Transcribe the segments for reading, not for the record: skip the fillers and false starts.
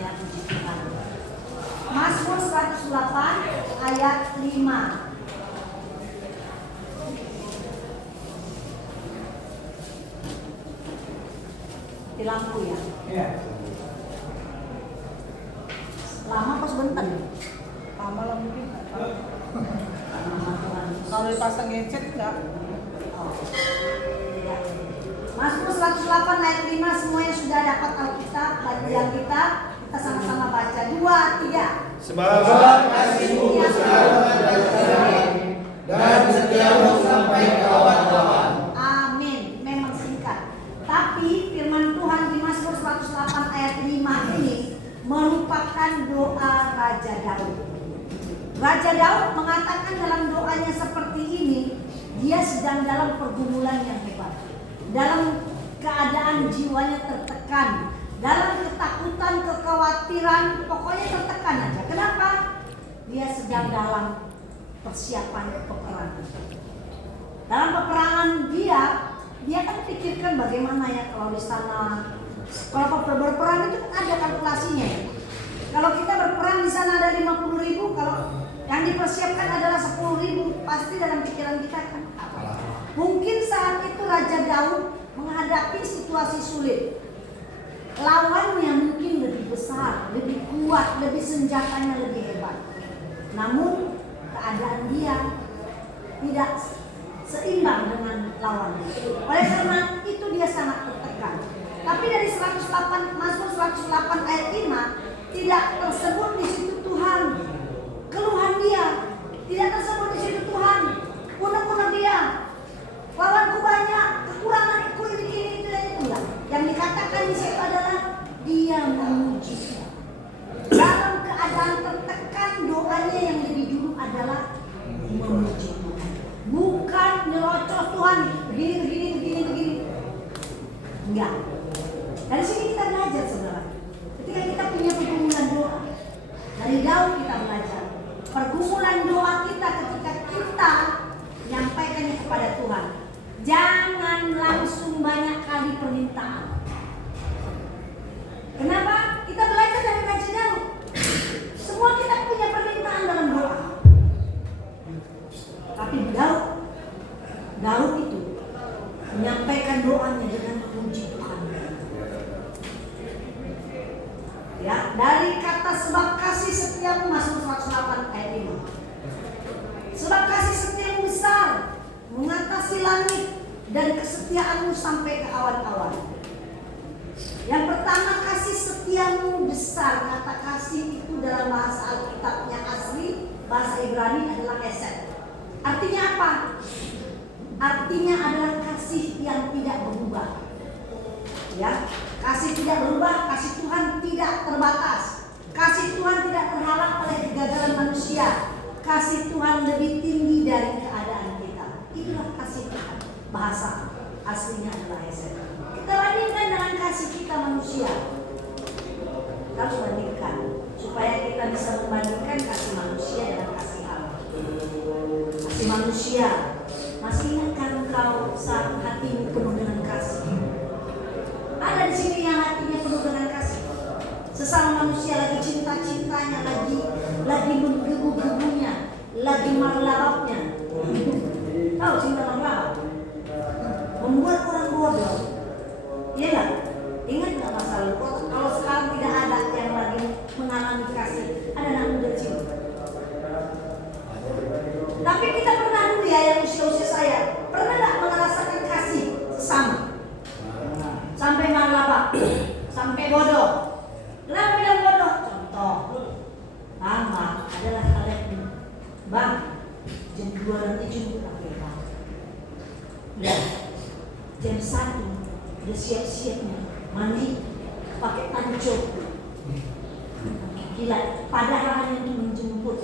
ya, puji Tuhan. Mazmur 108 ayat 5. Di lampu ya? Iya. Lama apa sebentar? Lama lah mungkin. Lama Tuhan. Kalau dipasang gadget enggak? Oh. Ya. Mazmur 108 ayat 5, semuanya sudah dapat Alkitab, bagian kita sama-sama baca. 2, 3. Sebab kasih-Mu selalu ada kami dan setia-Mu sampai ke awan-awan. Amin. Memang singkat. Tapi firman Tuhan di Mazmur 108 ayat 5 ini merupakan doa Raja Daud. Raja Daud mengatakan dalam doanya seperti ini, dia sedang dalam pergumulan yang hebat. Dalam keadaan jiwanya tertekan, dalam ketakutan, kekhawatiran, pokoknya tertekan aja. Kenapa? Dia sedang dalam persiapan peperangan. Dalam peperangan dia kan pikirkan bagaimana ya kalau di sana. Kalau berperang itu ada kalkulasinya ya. Kalau kita berperang di sana ada 50.000, kalau yang dipersiapkan adalah 10.000, pasti dalam pikiran kita kan apa? Mungkin saat itu Raja Daud menghadapi situasi sulit. Lawannya mungkin lebih besar, lebih kuat, lebih senjatanya lebih hebat. Namun keadaan dia tidak seimbang dengan lawannya. Oleh karena itu dia sangat tertekan. Tapi dari Mazmur 108 ayat 5 tidak tersebut di situ Tuhan. Keluhan dia tidak tersebut di situ Tuhan. Unek-unek dia. Lawanku banyak, kekuranganku ini itu dan itu enggak. Yang dikatakan di situ adalah dia memuji. Dalam keadaan tertekan, doanya yang lebih dulu adalah memuji Tuhan. Bukan nyerocos Tuhan begini. Enggak. Dari sini kita belajar saudara. Ketika kita punya pergumulan doa, dari Daud kita belajar. Pergumulan doa kita ketika kita menyampaikannya kepada Tuhan, jangan langsung banyak kali permintaan. Kenapa? Kita belajar dari Raja Daud. Semua kita punya permintaan dalam doa. Tapi Daud itu menyampaikan doanya dengan memuji Tuhan. Ya, dari kata sebab kasih setiamu, Mazmur 108 ayat 5. Sebab kasih setiamu besar, mengatasi langit, dan kesetiaanmu sampai ke awan-awan. Yang pertama, kasih setiamu besar. Kata kasih itu dalam bahasa Alkitabnya asli, bahasa Ibrani adalah hesed. Artinya apa? Artinya adalah kasih yang tidak berubah. Ya, kasih tidak berubah, kasih Tuhan tidak terbatas. Kasih Tuhan tidak terhalang oleh kegagalan manusia. Kasih Tuhan lebih tinggi dari keadaan kita. Itulah kasih Tuhan. Bahasa aslinya adalah hesed. Kita bandingkan dengan kasih kita manusia. Kita harus bandingkan supaya kita bisa membandingkan kasih manusia dengan kasih Allah. Kasih manusia, masih ingatkah engkau saat hatimu penuh dengan kasih? Ada di sini yang hatinya penuh dengan kasih. Sesama manusia lagi cinta-cintanya, lagi menggebu-gebunya, lagi marlabaknya. Tahu cinta marlabak? Membuat orang bodoh. Iya nggak? Ingat nggak masa lalu? Kalau sekarang tidak ada yang lagi mengalami kasih, ada anak muda cinta. Tapi kita pernah dulu ya, yang usia-usia saya, pernah nggak merasakan kasih sesama? Sampai marlabak, sampai bodoh. Kenapa bilang bodoh? Contoh, Bang adalah hal yang Bang, jam 2 nanti jemput aku ya Bang. Ya, jam 1 udah siap-siapnya, mandi, pakai tanco. Gila, padahal hanya untuk menjemput.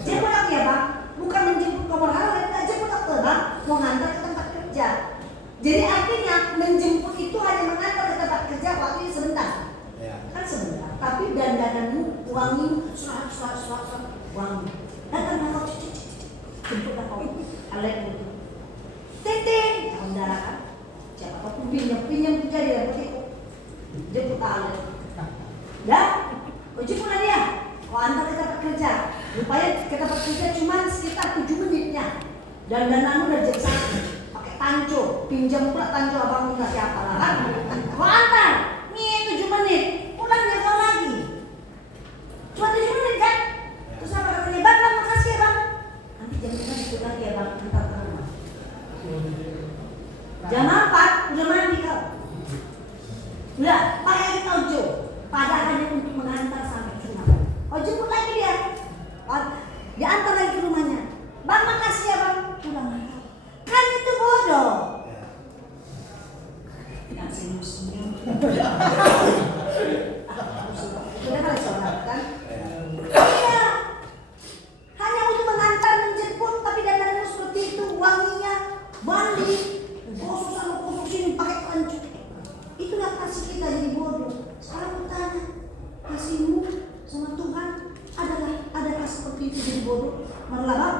Jemput aku ya Bang, bukan menjemput nomor hal, nggak jemput aku Bang, mau ngantar ke tempat kerja. Jadi artinya menjemput itu hanya mengantar ke tempat kerja waktunya sebentar. Kan sebentar, tapi dandananmu, uangmu, surat, uangmu. Datang kau jemput aku, kalian itu. Titing, ya udah kan. Siapa kau pinjam jadi begitu. Jemput kalian. Rupanya kita bekerja cuma sekitar 7 menitnya. Dan danamu udah jadi satu. Pakai tanco, pinjam pula tanco abang minta siapa lah kan? Kau antar, nih 7 menit, pulang dia kau lagi. Cuma 7 menit kan? Terus apa katanya? Bang, makasih ya bang. Nanti jam 5 ikut lagi ya bang, antar ke rumah. Jam 4 udah mandi kau. Udah, pakai lagi tanco. Padahal hanya untuk mengantar sampai ke rumah. Oh jemput lagi dia. Dia antar lagi ke rumahnya. Bang makasih ya bang. Pulang lagi. Kan itu bodoh. Yang senyum-senyum. Sudah kali sholat kan? Iya. Hanya untuk mengantar menjemput, tapi dandannya seperti itu, wanginya, mandi, khusus sama khusus ini pakai tancu. Itulah kasih kita jadi bodoh. Sekarang bertanya, kasihmu sama Tuhan adakah seperti itu jadi bodoh? Malah bang,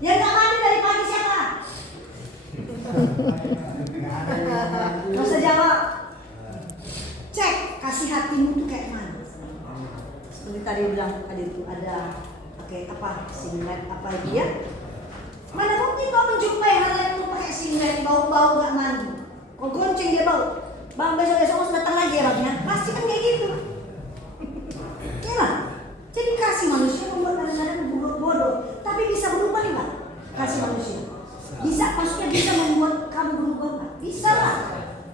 yang gak mandi dari pagi siapa? Gak usah jawab. Cek kasih hatimu tuh kayak mana. Seperti tadi bilang tadi itu ada pakai apa singlet apa dia? Mana mungkin kau menjumpai hal yang tuh pakai singlet bau-bau gak mandi? Kau gonceng dia bau. Bang besok-besok harus datang lagi ya bang ya. Pasti kan kayak gitu. Ya lah. Jadi kasih manusia membuat kadang-kadang bodoh, tapi bisa berubah nggak? Kasih manusia bisa, maksudnya bisa membuat kamu berubah nggak? Bisa lah.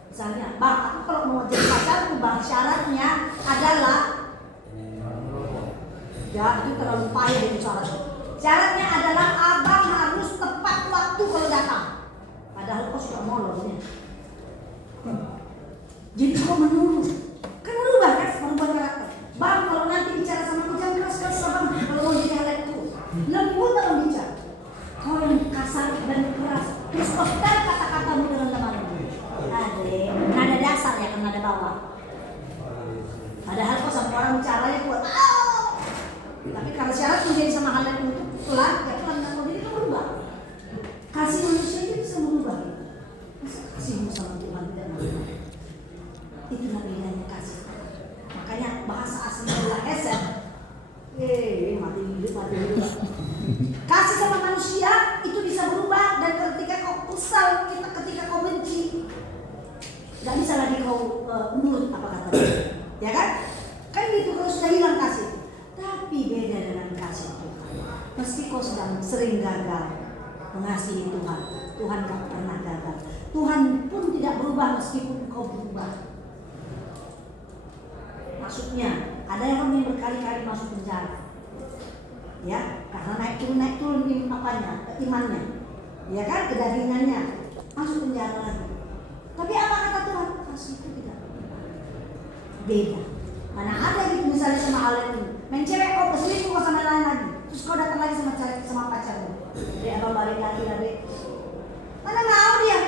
Misalnya, bang, aku kalau mau jadi pacarku bang, syaratnya adalah ya itu terlalu payah itu syaratnya. Syaratnya adalah abang harus tepat waktu kalau datang. Padahal kau sudah molornya. Jadi kau menurut, kan berubah kan, merubah karakter. Bang, kalau nanti bicara sama aku jangan keras-keras bang. Kalau mau jadi hal itu, lembut dalam bicara. Kau yang kasar dan keras, terus kau setel kata-katamu dengan temanmu. Adek, nada dasar ya kan nada bawah. Padahal kau sama orang bicaranya kuat. Tapi kalau syarat menjadi sama hal yang untuk pelan, ya pelan dan mau jadi kau berubah. Kasih manusia itu bisa merubah. Masa kasihmu sama Tuhan tidak merubah? Itulah bedanya kasih. Makanya bahasa aslinya adalah hesed. Mati hidup. Kasih sama manusia itu bisa berubah, dan ketika kau kesal, ketika kau benci, gak bisa lagi kau nurut apa katanya. Ya kan? Kan gitu kalau sudah hilang kasih. Tapi beda dengan kasih Tuhan. Meski kau sedang sering gagal mengasihi Tuhan, Tuhan gak pernah gagal. Tuhan pun tidak berubah meskipun kau berubah. Maksudnya, ada yang berkali-kali masuk penjara, ya, karena naik turun imannya, ya kan, kedagingannya, masuk penjara lagi. Tapi apa kata Tuhan? Kasih itu tidak beda. Mana ada gitu misalnya sama hal itu, main cewek kau berselingkuh kau sama lain lagi, terus kau datang lagi sama pacarmu, dia abang balik lagi, mana mau dia?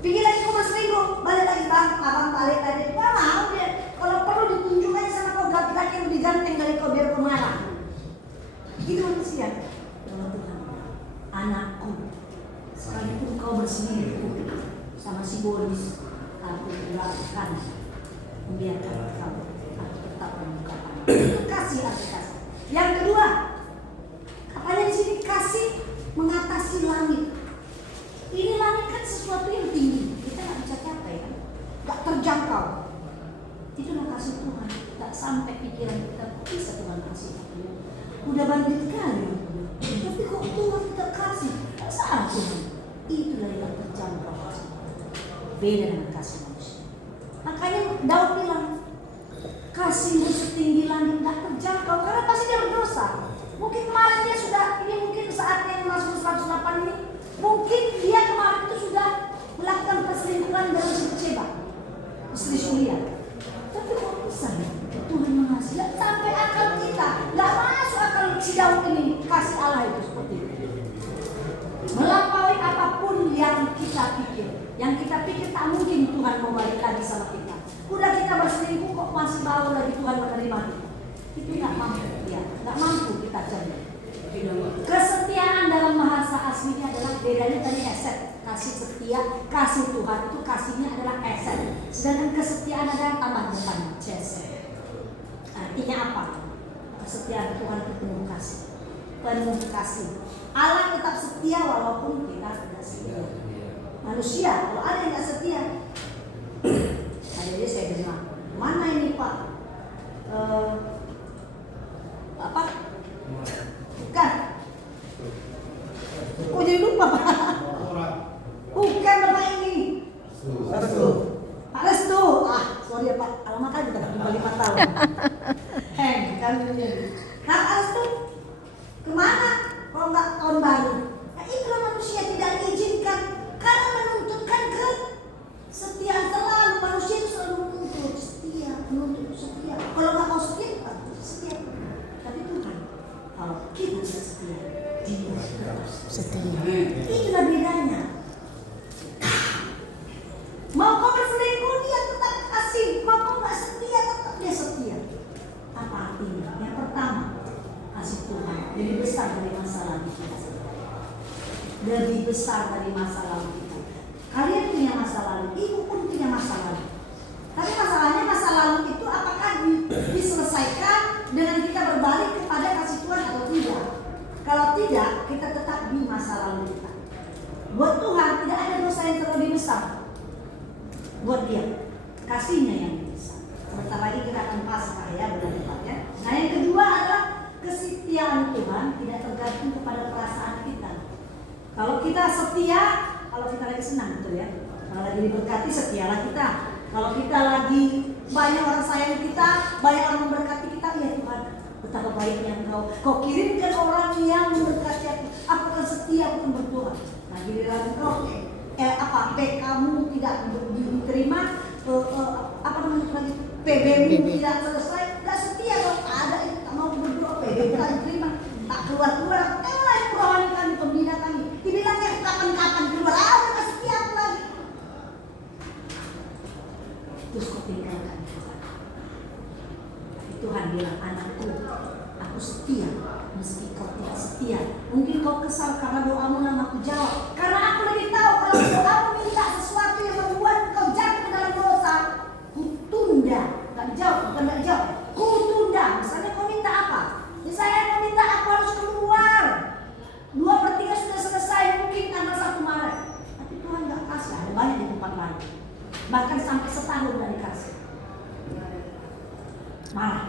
Pikir lagi kau berselingkuh, balik lagi bang, abang balik lagi. Gak mau dia. Kalau perlu ditunjuk aja sama kau laki-laki yang lebih ganteng dari kau biar kau marah. Gitu manusia. Kalau Tuhan, anakku, sekalipun kau berselingkuh sama si Boris, aku tidak akan membiarkan kau. Aku tetap membukakan. Itu kasih arti kasih. Yang kedua, katanya di sini kasih mengatasi langit. Ini langit kan sesuatu yang tinggi, kita nggak bisa capai kan, nggak terjangkau. Itulah kasih Tuhan, tak sampai pikiran kita kok bisa Tuhan kasih. Udah bandit kali, tapi kok Tuhan tidak kasih, tak salah Tuhan. Itulah yang terjangkau kasih. Beda dengan kasih manusia. Makanya Daud bilang, kasihmu setinggi langit nggak terjangkau, karena pasti dia berdosa. Mungkin kemarin dia sudah, ini mungkin saatnya yang masuk 108 ini. Mungkin dia kemarin itu sudah melakukan perselingkuhan dalam Sheba, istri Suria. Tapi kok bisa Tuhan mengasihi? Gak sampai akal kita, gak masuk akal si Daud ini kasih Allah itu seperti itu. Melampaui apapun yang kita pikir. Yang kita pikir tak mungkin Tuhan mau balik lagi sama kita. Udah kita berselingkuh kok masih mau lagi Tuhan menerima kita. Itu gak mampu ya, gak mampu kita jaga. Kesetiaan dalam bahasa aslinya adalah bedanya dari aset. Kasih setia, kasih Tuhan itu kasihnya adalah aset. Sedangkan kesetiaan adalah tambah depan, jasa. Artinya apa? Kesetiaan Tuhan itu penuh kasih. Penuh kasih. Allah tetap setia walaupun kita tidak setia. Manusia, kalau ada yang tidak setia, jadi saya bilang, mana ini Pak? Apa? Bukan. Oh jadi lupa Pak. Bukan Bapak ini. Pak Restu. Sorry ya Pak, alamat kan kita cuma 5 tahun. Kan ini. Nah Pak Restu kemana? Kalau nggak tahun baru. Nah itulah manusia tidak diizinkan karena menuntutkan kesetiaan selalu. Manusia itu selalu menuntut setia. Kalau nggak mau setia, setia. Tapi Tuhan, kalau kita setia, Dia tetap setia. Itulah bedanya. Mau kau berselingkuh, Dia tetap kasih. Mau kau nggak setia, tetap Dia setia. Apa artinya? Yang pertama, kasih Tuhan lebih besar dari masa lalu kita. Lebih besar dari masa lalu kita. Kalian punya masa lalu, ibu pun punya masa lalu. Tapi masalahnya masa lalu itu apakah diselesaikan dengan kita berbalik kepada kasih Tuhan atau tidak? Kalau tidak, kita tetap di masa lalu kita. Buat Tuhan tidak ada dosa yang terlalu besar. Buat Dia, kasihnya yang besar. Sebentar lagi kita akan Paskah ya, benar-benar ya. Nah yang kedua adalah kesetiaan Tuhan tidak tergantung kepada perasaan kita. Kalau kita setia, kalau kita lagi senang betul ya. Kalau lagi diberkati setialah kita. Kalau kita lagi banyak orang sayang kita, banyak orang memberkati kita, ya Tuhan betapa baiknya Kau kirimkan orang yang memberkati aku. Aku akan setia, aku akan berdoa. Nah giliran Engkau kamu tidak diterima, PBM tidak selesai, tidak setia kau ada itu tak mau berdoa, PBM tak diterima, tak keluar. Lah yang rohani kami, pembina kami, dibilangnya kapan-kapan keluar, udah setia aku lagi. Terus kau tinggalkan Tuhan. Tuhan bilang, anakku, aku setia meski kau tidak setia. Mungkin kau kesal karena doamu dan aku jawab. Karena aku lebih tahu kalau doamu minta sesuatu yang membuat kau jatuh ke dalam dosa, ku tunda. Gak dijawab, bukan gak dijawab. Ku tunda. Misalnya kau minta apa? Misalnya kau minta aku harus keluar 2/3 sudah selesai, mungkin tanggal 1 Maret. Tapi Tuhan gak kasih, ada banyak di tempat lain. Bahkan sampai setahun gak dikasih. Marah.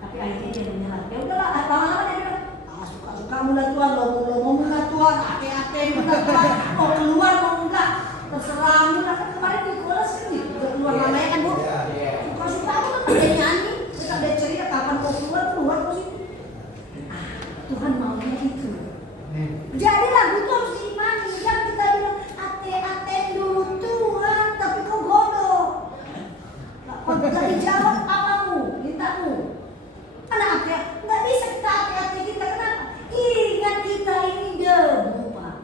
Tapi akhirnya dia menyerah. Ya udahlah, lama-lama dia bilang, suka-suka mula Tuhan, lo mula Tuhan, ate-ate mula Tuhan, mau keluar mau enggak, terserah mula. Kan kemarin di Nicholas kan gitu, keluar namanya kan Bu. Suka-suka mula kan dia nyanyi, kita dia cerita kapan kau keluar kau situ. Tuhan maunya itu. Jadi lagu itu harus diimani. Yang kita bilang ate-ate dulu Tuhan, tapi kau bodoh. Kau tidak dijawab apamu, mintamu. Anak ate, nggak bisa kita ate-ate kita, kenapa? Ingat kita ini debu Pak.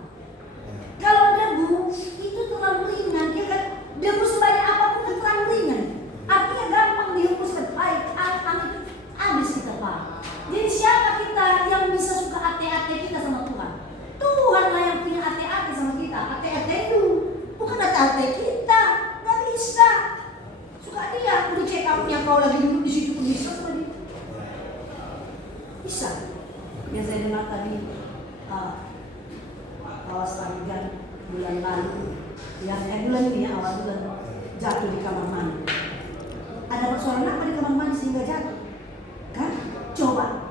Kalau debu itu terlalu ringan, dia kan debu sebanyak apapun kan terlalu ringan. Artinya gampang dihembuskan. Baik, itu habis kita Pak. Jadi siapa kita yang bisa suka ate-ate kita sama Tuhan? Tuhanlah yang punya ate-ate sama kita. Ate-ate itu bukan ate-ate kita, nggak bisa. Suka dia, aku dicek upnya kau lagi duduk di situ bisa sama dia. Bisa. Yang saya dengar tadi kawas Parigan bulan lalu, bulan ini ya, awal bulan jatuh di kamar mandi. Ada persoalan apa di kamar mandi sehingga jatuh? Kan? Coba.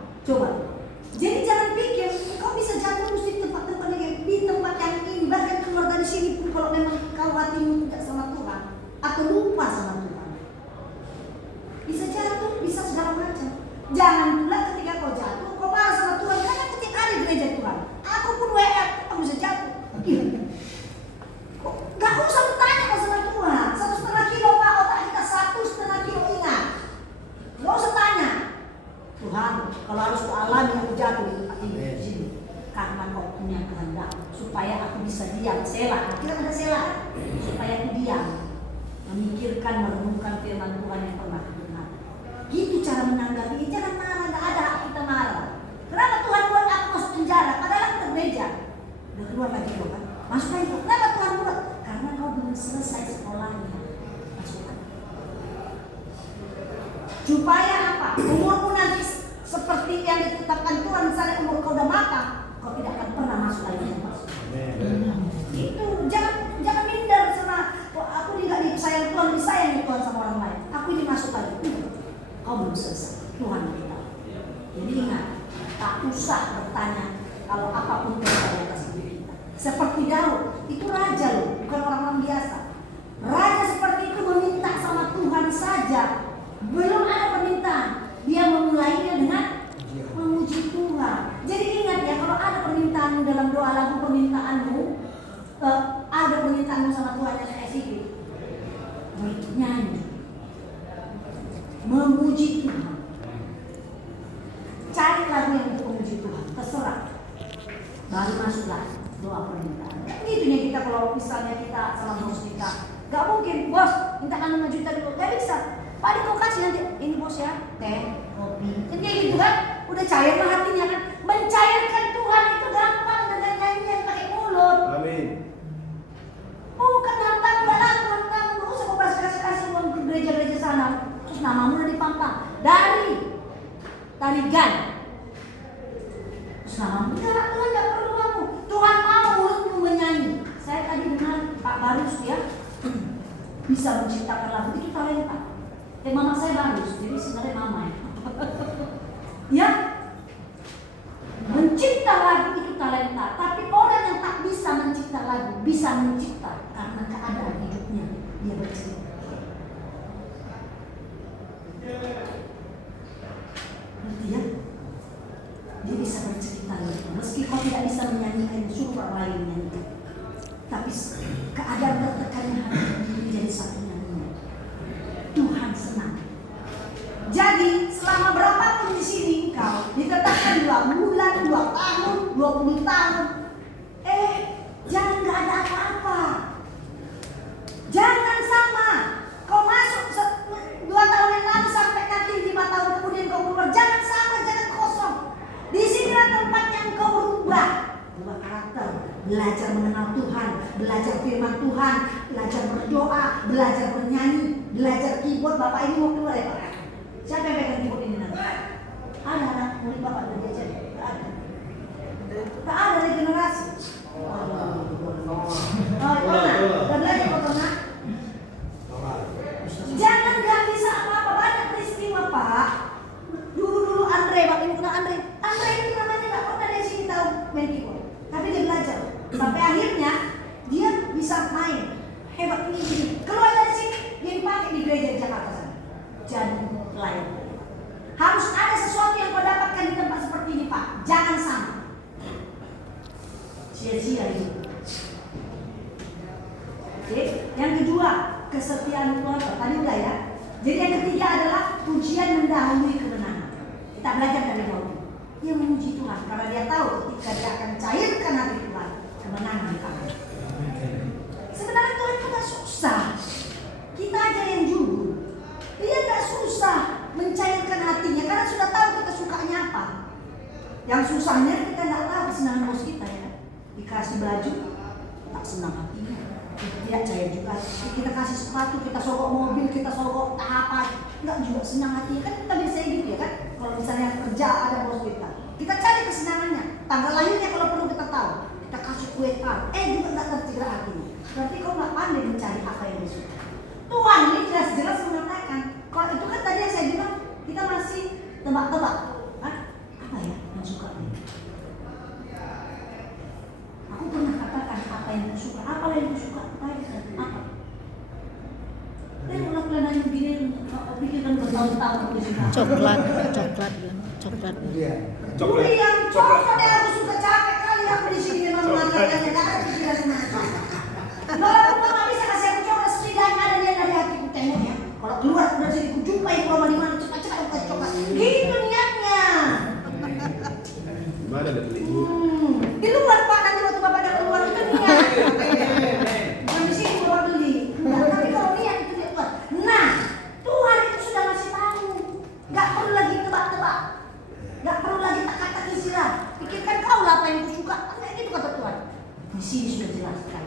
Jadi jangan pikir kau bisa jatuh mesti di tempat-tempat yang di tempat yang ini, bahkan keluar dari sini pun kalau memang kau hatimu tidak sama Tuhan atau lupa sama Tuhan, bisa jatuh, bisa segala macam. Jangan pula ketika kau jatuh, kau marah sama Tuhan. Karena ketika ada di gereja Tuhan, aku pun WF, aku bisa jatuh. Gak usah bertanya sama Tuhan. 1,5 kilo Pak, otak kita 1,5 kilo ingat. Gak usah tanya. Tuhan, kalau harus ku alami aku jatuh di tempat ini, di sini, karena kau punya kehendak supaya aku bisa diam, sela. Kita ada sela, supaya aku diam, memikirkan, merenungkan firman Tuhan yang pernah benar. Gitu cara menanggapi. Jangan marah, nggak ada hak kita marah. Kenapa Tuhan buat aku masuk penjara? Padahal aku ke gereja. Udah keluar lagi loh kan? Masuk lagi. Kenapa Tuhan buat? Karena kau belum selesai sekolahnya. Masuk lagi. Supaya apa? Umurmu nanti seperti yang ditetapkan Tuhan, misalnya umur kau udah matang, kau tidak akan pernah masuk lagi. Itu jangan minder sama aku tidak disayang Tuhan, disayangi Tuhan sama orang lain. Aku ini masuk lagi. Kau belum selesai. Tuhan beritahu. Jadi ingat, tak usah bertanya kalau apapun terjadi atas diri kita. Seperti Daud, itu raja loh, bukan orang-orang biasa. Raja seperti itu meminta sama Tuhan saja. Belum ada permintaan. Dia memulainya dengan memuji Tuhan. Jadi ingat ya, kalau ada permintaanmu dalam doa lagu permintaanmu, ada permintaanmu sama Tuhan yang SIP, nyanyi, memuji Tuhan. Cari lagu yang untuk memuji Tuhan, terserah. Baru masuklah doa permintaan. Begitunya kita kalau misalnya kita sama bos kita, gak mungkin bos minta 5 juta dulu, gak bisa. Pak kau kasih nanti, ini bos ya, teh, kopi. Kan kayak gitu kan, udah cair lah hatinya kan. Mencairkan Tuhan itu gampang dengan nyanyian pakai mulut. Amin. Bukan harta enggak laku, harta nggak usah kau kasih uang ke gereja-gereja sana. Terus namamu udah dipampang dari tarigan. Terus namamu enggak, Tuhan nggak perlu kamu. Tuhan mau mulutmu menyanyi. Saya tadi dengar Pak Barus ya bisa menciptakan lagu, itu talenta. Mama saya Barus, jadi sebenarnya mama ya. Ya, mencipta lagu itu talenta, tapi orang yang tak bisa mencipta lagu bisa mencipta karena keadaan hidupnya dia bercerita. Berarti ya, dia bisa bercerita lagu. Meski kau tidak bisa menyanyikan, suruh orang lain menyanyikan. Tapi keadaan tertekannya hati menjadi satu nyanyian. Tuhan senang. Jadi selama berapapun di sini engkau ditetapkan 2 bulan, 2 tahun, 20 tahun, jangan nggak ada apa-apa. Jangan sama. Kau masuk 2 tahun yang lalu sampai nanti 5 tahun kemudian kau keluar. Jangan sama, jangan kosong. Di sinilah tempatnya engkau berubah karakter, belajar mengenal Tuhan, belajar firman Tuhan, belajar berdoa, belajar bernyanyi, belajar keyboard. Bapak ini mau keluar ya Pak? Siapa yang pegang keyboard ini nanti? Ada anak murid Bapak dari aja? Tidak ada. Tak ada regenerasi. Udah belajar kok Tona? Jangan gak bisa apa-apa, banyak peristiwa Pak. Dulu Andre, Bapak ini kenal Andre. Andre ini namanya gak pernah dari sini tahu main keyboard, tapi dia belajar. Sampai akhirnya dia bisa main. Hebat ini. Keluar dari sini, dia dipakai di gereja di Jakarta sana. Jadi pelayan. Harus ada sesuatu yang kau dapatkan di tempat seperti ini Pak. Jangan sama. Sia-sia itu. Oke. Yang kedua, kesetiaan keluarga. Tadi udah ya. Jadi yang ketiga adalah pujian mendahului kemenangan. Kita belajar dari Daud. Dia memuji Tuhan karena dia tahu ketika dia akan cairkan hati Tuhan, kemenangan kami. Sebenarnya Tuhan itu gak susah. Kita aja yang jujur. Dia gak susah mencairkan hatinya karena sudah tahu kita sukanya apa. Yang susahnya kita gak tahu kesenangan bos kita ya. Dikasih baju, tak senang hatinya. Tidak cair juga. Kita kasih sepatu, kita sogok mobil, kita sogok apa, nggak juga senang hatinya. Kan kita biasanya gitu ya kan. Kalau misalnya kerja ada bos kita cari kesenangannya. Tanggal lahirnya kalau perlu kita tahu. Kita kasih kue tart, juga nggak tergerak hatinya. Berarti kau nggak pandai mencari apa yang disuka. Tuhan ini jelas-jelas mengatakan. Kalau itu kan tadi yang saya bilang kita masih tebak-tebak. Apa ya yang suka ini? Aku pernah katakan apa yang suka, apa yang suka, apa? Ulang yang begini, pikirkan bertahun-tahun aku suka. Coklat. Durian, coklat yang aku suka, capek kali aku di sini memang mengatakannya, nggak ada pikiran semuanya. Kalau aku nggak bisa kasih aku coklat, setidaknya ada dia dari hatiku tengok ya. Kalau keluar dari sini, ku jumpai promo di mana, cepat-cepat aku kasih coklat. Gitu niatnya. Gimana ada beli? Di luar Pak, nanti waktu Bapak ada keluar itu niat. Bukan di sini Bapak beli. Tapi kalau niat itu dia keluar. Nah, Tuhan itu sudah ngasih tahu. Gak perlu lagi tebak-tebak. Gak perlu lagi tak-tak istilah. Pikirkan kau lah apa yang ku suka. Kayak gitu kata Tuhan. Di sini sudah jelaskan.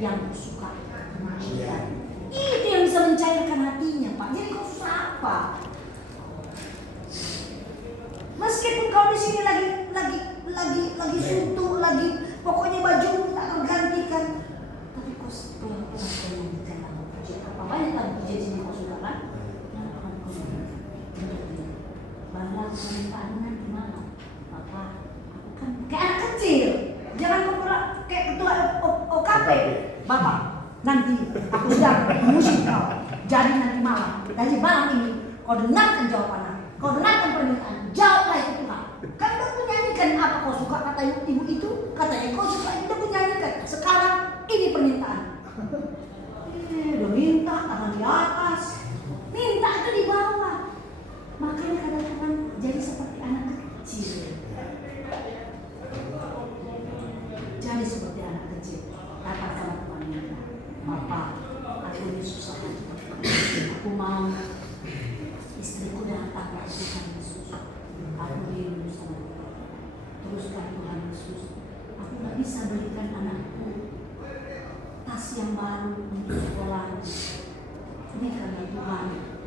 Yang ku suka. Itu yang bisa mencairkan hatinya Pak. Jadi kau susah apa? lagi suntuk, lagi pokoknya baju tak akan gantikan. Tapi kau yang bicara apa banyak tadi kejadian yang kau sudah kan? Yang akan kau balas permintaannya di mana? Bapak, aku kan kayak anak kecil. Jangan kau pula kayak ketua OKP. Bapak, nanti aku sedang musik kau. Jadi nanti malam, dari malam ini kau dengarkan jawaban aku. Kau dengarkan permintaan, jawablah itu Tuhan. Kan udah menyanyikan apa kau suka kata ibu itu, katanya kau suka itu udah menyanyikan. Sekarang ini permintaan. Udah minta tangan di atas, minta itu di bawah. Makanya kata Tuhan jadi seperti anak kecil. Jadi seperti anak kecil. Datang sama Tuhan minta, Bapak, aku ini susah. Aku mau istriku datang ke Tuhan Yesus. Aku rindu sama Tuhan. Teruskan Tuhan Yesus. Aku gak bisa belikan anakku tas yang baru untuk sekolah. Ini karena Tuhan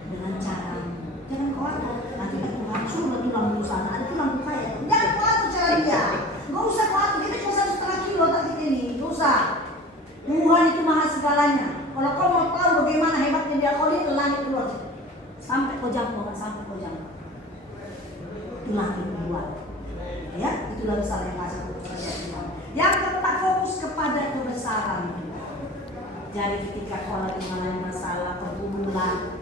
dengan cara. Jangan khawatir. Nanti Tuhan suruh tulang di sana. Ada tulang kaya. Jangan khawatir cara dia. Gak usah khawatir. Kita cuma 1,5 kilo tak kita ini. Gak usah. Tuhan itu maha segalanya. Kalau kau mau tahu bagaimana hebatnya dia, kau lihat langit keluar. Sampai kau jangkau, sampai kau jangkau. Itulah kebuat. Ya, itulah besar yang kasih Tuhan. Yang keempat, fokus kepada kebesaran. Jadi ketika kau lagi mengalami masalah, pergumulan,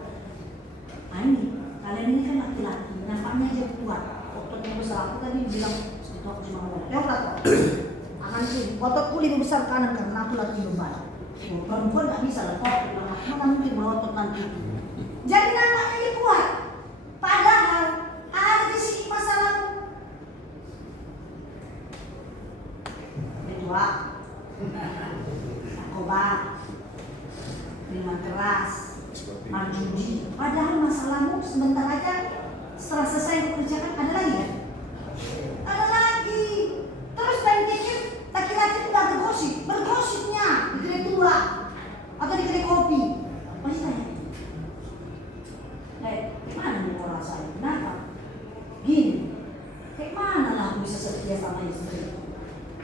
ini kalian ini kan laki-laki, nampaknya aja kuat. Ototnya besar. Aku tadi bilang, itu aku cuma ngomong. Lihatlah kok. Akan sih, ototku lebih besar kanan karena aku lagi beban. Perempuan gak bisa lah, mana mungkin melotot nanti. Jadi nampaknya dia kuat. Padahal ada di sini masalah. Kedua, narkoba, minuman keras, marjuji. Padahal masalahmu sebentar aja setelah selesai pekerjaan ada lagi ya? Ada lagi. Terus lain pikir laki-laki udah bergosipnya di kedai tua atau di kedai kopi. Masih tanya, mana nih orang saya? Kenapa? Gini, kayak mana lah aku bisa setia sama istri?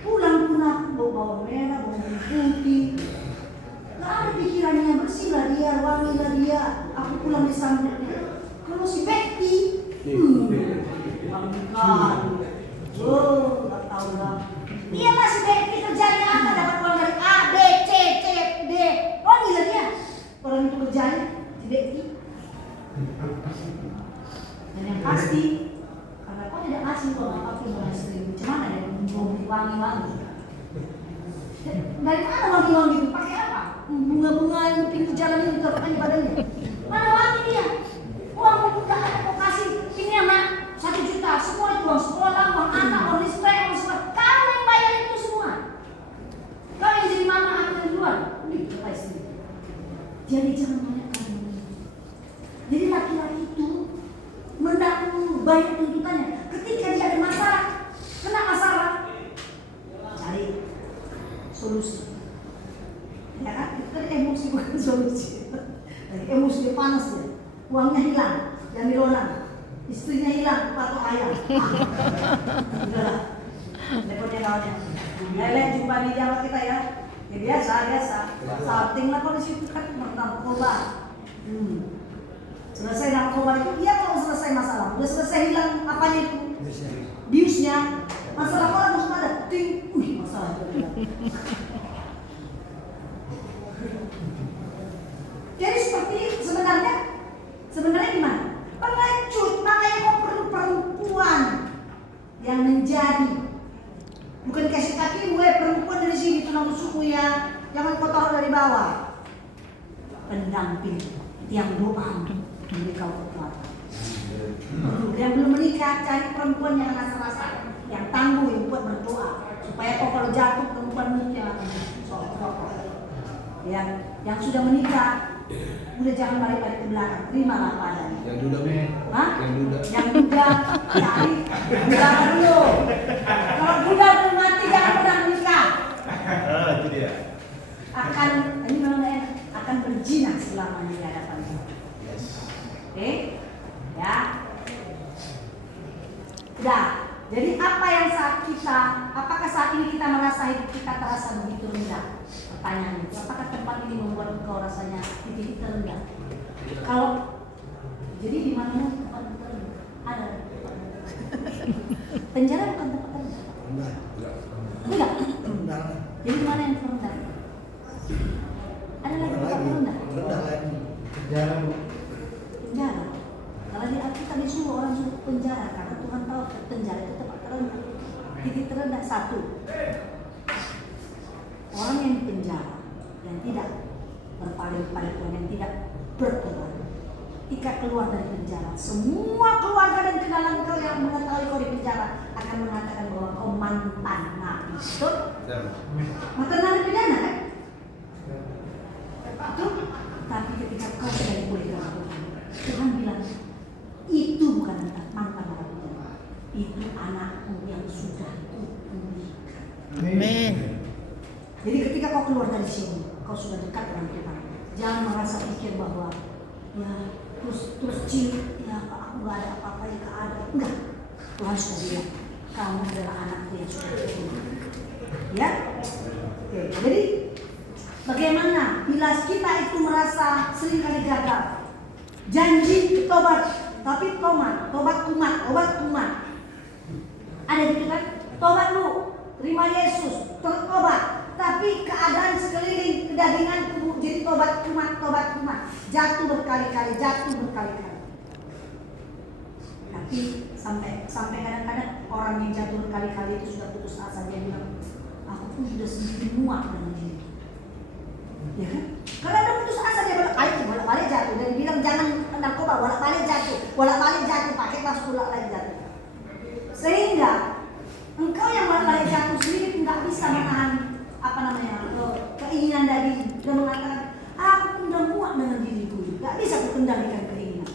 Pulang aku bawa bawang merah, bawang putih. Gak ada pikirannya, bersih lah dia, wangi lah dia. Aku pulang disambutnya. Kalau si Betty, wangi kan. Oh, gak tahu lah. Dia masih Betty kerjanya apa? Dapat uang dari A, B, C, C, D. Wangi lah dia. Orang itu kerjanya di Betty. Dan yang pasti, karena kau tidak kasih uang apapun dengan istri, macam mana ya mau wangi-wangi? Dari mana wangi-wangi itu? Pakai apa? Bunga-bunga yang pinggir jalan ini terpakai badannya. Mana wangi dia? Uangmu juga ada kau kasih. Ini anak 1 juta, semua itu uang sekolah, uang anak, uang listrik, uang sekolah. Kau yang bayar itu semua. Kau yang jadi mama aku yang duluan. Ini apa istri? Jadi jangan banyak kali. Jadi laki-laki itu mendahului banyak tuntutannya. Ketika dia ada masalah, kena masalah, cari solusi. Ya kan? Itu kan emosi bukan solusi. Emosi dia panas dia. Uangnya hilang, diambil orang. Istrinya hilang, patok ayam. Udahlah. Teleponnya kawannya. Lele jumpa di jalan kita ya. Ya biasa. Salting lah kalau di situ kan narkoba. Selesai narkoba itu, iya kalau selesai masalah. Udah selesai hilang apanya itu? Biusnya. Masalah orang harus ada. Ting, masalah itu. Jadi seperti sebenarnya gimana? Pengecut, makanya kau perlu perempuan yang menjadi, bukan kasih kaki gue perempuan dari sini tulang suku ya, jangan kau taruh dari bawah. Pendamping yang doa beri kau kekuatan. Yang belum menikah cari perempuan yang rasa-rasa, yang tangguh, yang kuat berdoa supaya kau kalau jatuh perempuan yang akan yang sudah menikah. Udah jangan balik-balik ke belakang, terimalah padanya. Yang duda nih. Hah? Yang duda. Yang duda, cari belakang dulu. Kalau duda belum mati jangan pernah menikah. Itu dia. Ini memang enak, akan berzina selamanya di hadapan Tuhan. Oke? Ya. Udah. Jadi apa saat ini kita merasa hidup kita terasa begitu rendah? Pertanyaannya, apakah tempat ini membuat engkau rasanya di titik terendah? Kalau jadi di mana tempat terendah? Ada. Penjara bukan tempat terendah. Enggak. Jadi di mana yang terendah? Ada lagi tempat terendah? Penjara. Kalau di Alkitab disuruh orang suruh penjara karena Tuhan tahu penjara itu tempat terendah. Titik terendah satu. Orang yang di penjara yang tidak berpaling pada Tuhan, yang tidak bertobat, ketika keluar dari penjara, semua keluarga dan kenalan kau yang mengetahui kau di penjara akan mengatakan bahwa kau mantan nabi. Betul? Mantan narapidana kan? Betul? Tapi ketika kau sudah dipulihkan Tuhan, Tuhan bilang itu bukan mantan narapidana, itu anakku yang sudah kupulihkan. Amin. Jadi ketika kau keluar dari sini, kau sudah dekat dengan Tuhan. Jangan merasa pikir bahwa ya terus cilik, ya aku nggak ada apa-apa yang ada. Enggak, Tuhan sudah bilang kamu adalah anakku yang sudah kupulihkan. Ya, oke. Jadi bagaimana bila kita itu merasa seringkali gagal? Janji tobat, tapi tobat kumat. Ada gitu kan? Tobat lu, terima Yesus, tertobat. Tapi keadaan sekeliling kedagingan tubuh jadi tobat kumat. Jatuh berkali-kali. Tapi sampai kadang-kadang orang yang jatuh berkali-kali itu sudah putus asa, dia bilang, aku pun sudah sendiri muak dengan diri. Ya kan? Kalau ada putus asa dia bolak-balik jatuh. Dan bilang jangan narkoba, bolak-balik jatuh, pakai masuk ulang lagi jatuh. Sehingga engkau yang bolak-balik jatuh sendiri nggak bisa menahan keinginan daging dan mengatakan aku udah muak dengan diriku, nggak bisa kendalikan keinginan.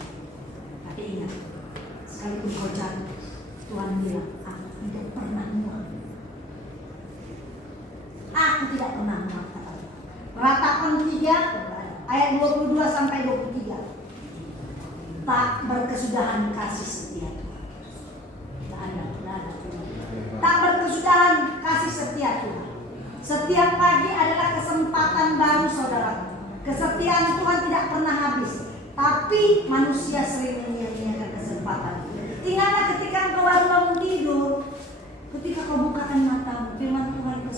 Tapi ingat, sekalipun kau jatuh, Tuhan bilang aku tidak pernah muak. Aku tidak pernah muak. Ratapan 3 ayat 22 sampai 23. Tak berkesudahan kasih setia Tuhan. Tidak ada. Tak berkesudahan kasih setia Tuhan. Setiap pagi adalah kesempatan baru saudara. Kesetiaan Tuhan tidak pernah habis. Tapi manusia sering menyia-nyiakan kesempatan. Ingatlah ketika engkau baru bangun tidur, ketika kau bukakan matamu, firman Tuhan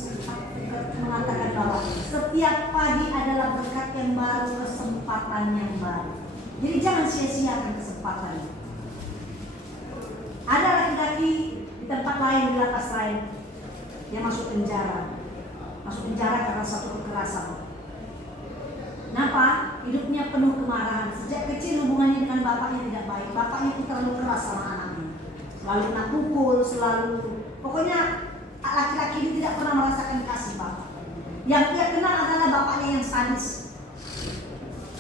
mengatakan bahwa setiap pagi adalah berkat yang baru, kesempatan yang baru. Jadi jangan sia-siakan kesempatan. Ada laki-laki di tempat lain, di lapas lain, dia masuk penjara karena satu kekerasan. Kenapa? Hidupnya penuh kemarahan. Sejak kecil hubungannya dengan bapaknya tidak baik. Bapaknya itu terlalu keras sama anaknya. Selalu nak pukul, pokoknya laki-laki ini tidak pernah merasakan kasih bapak. Yang dia kenal adalah bapaknya yang sadis.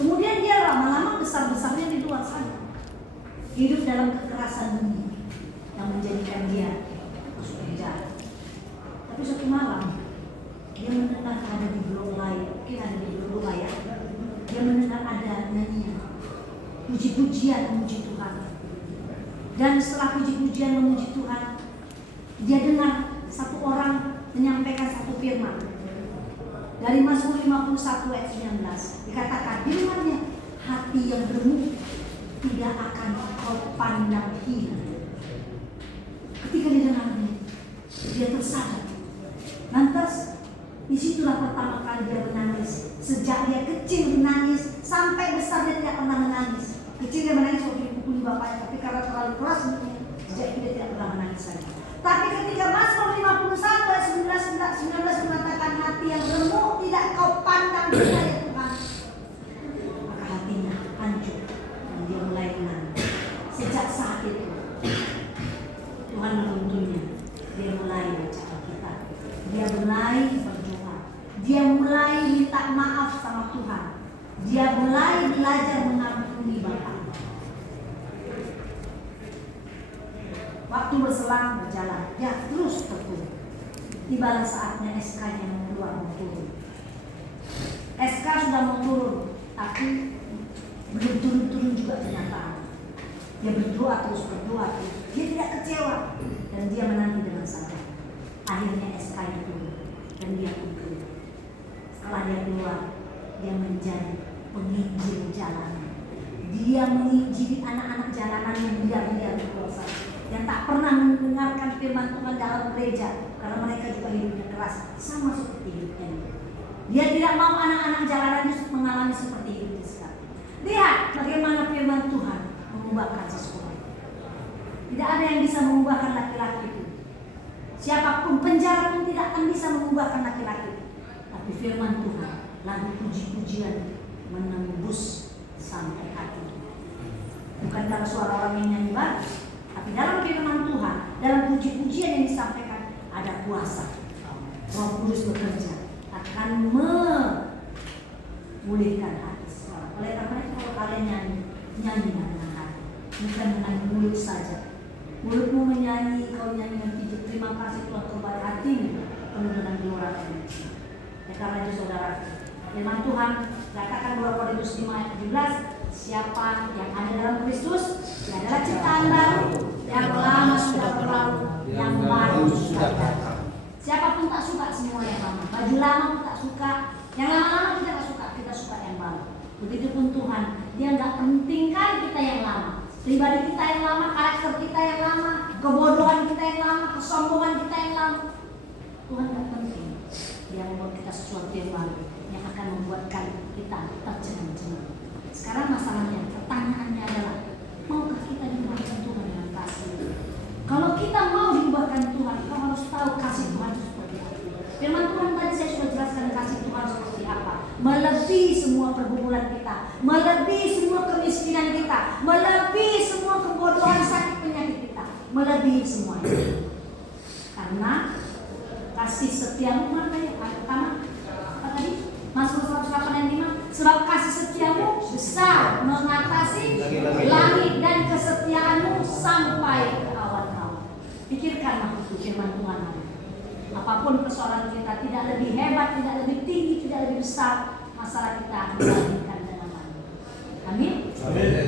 Kemudian dia lama-lama besar-besarnya di luar sana. Hidup dalam kekerasan dunia yang menjadikan dia masuk penjara. Tapi suatu malam dia mendengar ada di blog lain, mungkin ada di blog lain. Dia mendengar ada nyanyian, puji-pujian memuji Tuhan. Dan setelah puji-pujian memuji Tuhan, dia dengar satu orang menyampaikan satu firman dari Mazmur 51 ayat 19. Dikatakan firman-Nya, hati yang remuk tidak akan kau pandang hina. Ketika dia dengarnya, dia tersadar. Lantas disitulah pertama kali dia menangis. Sejak dia kecil menangis sampai besar dia tidak pernah menangis. Kecil dia menangis waktu dipukuli bapaknya, tapi karena terlalu keras mulutnya, sejak itu dia tidak pernah menangis lagi. Tapi ketika Mazmur 51 ayat 19 mengatakan hati yang remuk tidak kau pandang hina ya Tuhan, maka hatinya hancur dan dia mulai menangis. Sejak saat itu Tuhan menuntunnya, dia mulai baca Alkitab, dia mulai berdoa, dia mulai minta maaf sama Tuhan, dia mulai belajar mengampuni Bapa. Waktu berselang berjalan, dia terus bertumbuh. Tibalah saatnya SK-nya mau turun. SK sudah mau turun, tapi belum turun-turun juga kenyataan. Dia berdoa terus. Dia tidak kecewa dan dia menanti dengan sabar. Akhirnya SK itu dan dia keluar. Setelah dia keluar, dia menjadi penginjil jalanan. Dia menginjili anak-anak jalanan yang liar-liar di kuasa, yang tak pernah mendengarkan firman Tuhan dalam gereja karena mereka juga hidupnya keras, sama seperti hidupnya. Dia tidak mau anak-anak jalanan itu mengalami seperti hidupnya sekarang. Lihat bagaimana firman Tuhan mengubahkan seseorang. Tidak ada yang bisa mengubahkan laki-laki itu. Siapapun, penjara pun tidak akan bisa mengubahkan laki-laki itu. Tapi firman Tuhan, lagu puji-pujian menembus sampai hati. Bukan dalam suara orang yang nyanyi bagus, tapi dalam firman Tuhan, dalam puji-pujian yang disampaikan ada kuasa. Roh Kudus bekerja akan memulihkan hati seseorang. Oleh karena itu kalau kalian nyanyi dengan hati, bukan dengan mulut saja. Mulutmu menyanyi, kau nyanyi dengan pijat, terima kasih Tuhan kepada hatimu penuh dengan gelora kebenaran. Ya, karena itu saudara, firman Tuhan katakan 2 Korintus 5 ayat 17, siapa yang ada dalam Kristus, dia adalah ciptaan baru, yang lama sudah berlalu, yang baru sudah datang. Siapapun tak suka semua yang lama, baju lama pun tak suka, yang lama-lama kita tak suka, kita suka yang baru. Begitupun Tuhan, dia nggak pentingkan kita yang lama. Pribadi kita yang lama, karakter kita yang lama, kebodohan kita yang lama, kesombongan kita yang lama. Tuhan tak penting. Dia membuat kita sesuatu yang baru, yang akan membuatkan kita tercengang-cengang. Sekarang masalahnya, pertanyaannya adalah, maukah kita diubahkan Tuhan dengan kasih? Kalau kita mau diubahkan Tuhan, kita harus tahu kasih Tuhan itu seperti apa. Firman Tuhan tadi saya sudah jelaskan kasih Tuhan seperti apa. Melebihi semua pergumulan kita, melebihi semua kemiskinan kita, melebihi semua kebodohan, sakit, penyakit kita, melebihi semuanya. Karena kasih setiamu, makanya pertama apa tadi? Mazmur 108:5, sebab kasih setiamu besar mengatasi langit dan kesetiaanmu sampai ke awan-awan. Pikirkanlah itu firman Tuhan. Apapun persoalan kita, tidak lebih hebat, tidak lebih tinggi, tidak lebih besar, masalah kita dibandingkan dengan langit. Amin. Amin.